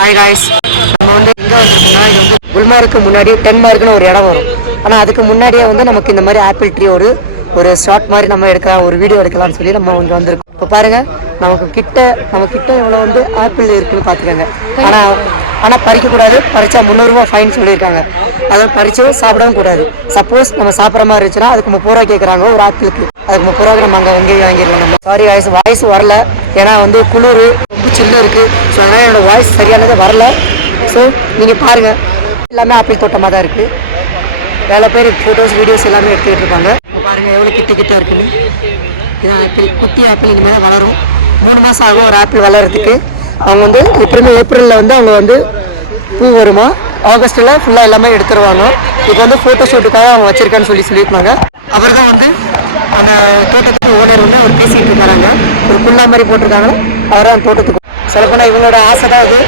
Hi guys, நம்ம வந்து எங்கே வந்திருக்கோம்னா இது வந்து குல்மார்க்கு முன்னாடி டென்மார்க்னு ஒரு இடம் வரும். ஆனால் அதுக்கு முன்னாடியே வந்து நமக்கு இந்த மாதிரி ஆப்பிள் ட்ரீ ஒரு ஷார்ட் மாதிரி நம்ம எடுக்கலாம், ஒரு வீடியோ எடுக்கலாம்னு சொல்லி நம்ம இங்கே வந்திருக்கோம். இப்போ பாருங்கள், நம்ம கிட்ட இவ்வளோ வந்து ஆப்பிள் இருக்குன்னு பார்த்துக்கோங்க. ஆனால் பறிக்கக்கூடாது, பறிச்சா 300 ரூபா ஃபைன் சொல்லியிருக்காங்க. அதை பறிச்சும் சாப்பிடவும் கூடாது. சப்போஸ் நம்ம சாப்பிட்ற மாதிரி இருந்துச்சுன்னா அதுக்கு 30 ரூபா கேட்குறாங்க ஒரு ஆப்பிளுக்கு. அதுக்கு 30 ரூபாய்க்கு நம்ம அங்கே எங்கேயும் வாங்கிடலாம். நம்ம சாரி வாய்ஸ் வரல, ஏன்னா வந்து குளிர் ரொம்ப சில்லு இருக்குது. ஸோ அதனால் என்னோடய வாய்ஸ் சரியானது வரல. ஸோ நீங்கள் பாருங்கள், எல்லாமே ஆப்பிள் தோட்டமாக தான் இருக்குது. வேலை பேர் ஃபோட்டோஸ் வீடியோஸ் எல்லாமே எடுத்துக்கிட்டு இருப்பாங்க. பாருங்கள் எவ்வளோ கிட்ட இருக்குன்னு. இது ஆப்பிள், குட்டி ஆப்பிள் இனிமேல் வளரும். 3 மாதம் ஆகும் ஒரு ஆப்பிள் வளர்கிறதுக்கு. அவங்க வந்து எப்படியுமே ஏப்ரலில் வந்து அவங்க வந்து பூ வருமா, ஆகஸ்ட்டில் ஃபுல்லாக எல்லாமே எடுத்துருவாங்க. இப்போ வந்து ஃபோட்டோ ஷூட்டுக்காக அவங்க வச்சுருக்கான்னு சொல்லியிருந்தாங்க. அவர் தான் வந்து அந்த தோட்டத்துக்கு ஓனர் வந்து அவர் பேசிகிட்டு இருக்காங்க. ஒரு புல்லா மாதிரி போட்டிருக்காங்க, அவர் தான் தோட்டத்துக்கு சொல்லப்போனால் இவங்களோட ஆசை தான் அது.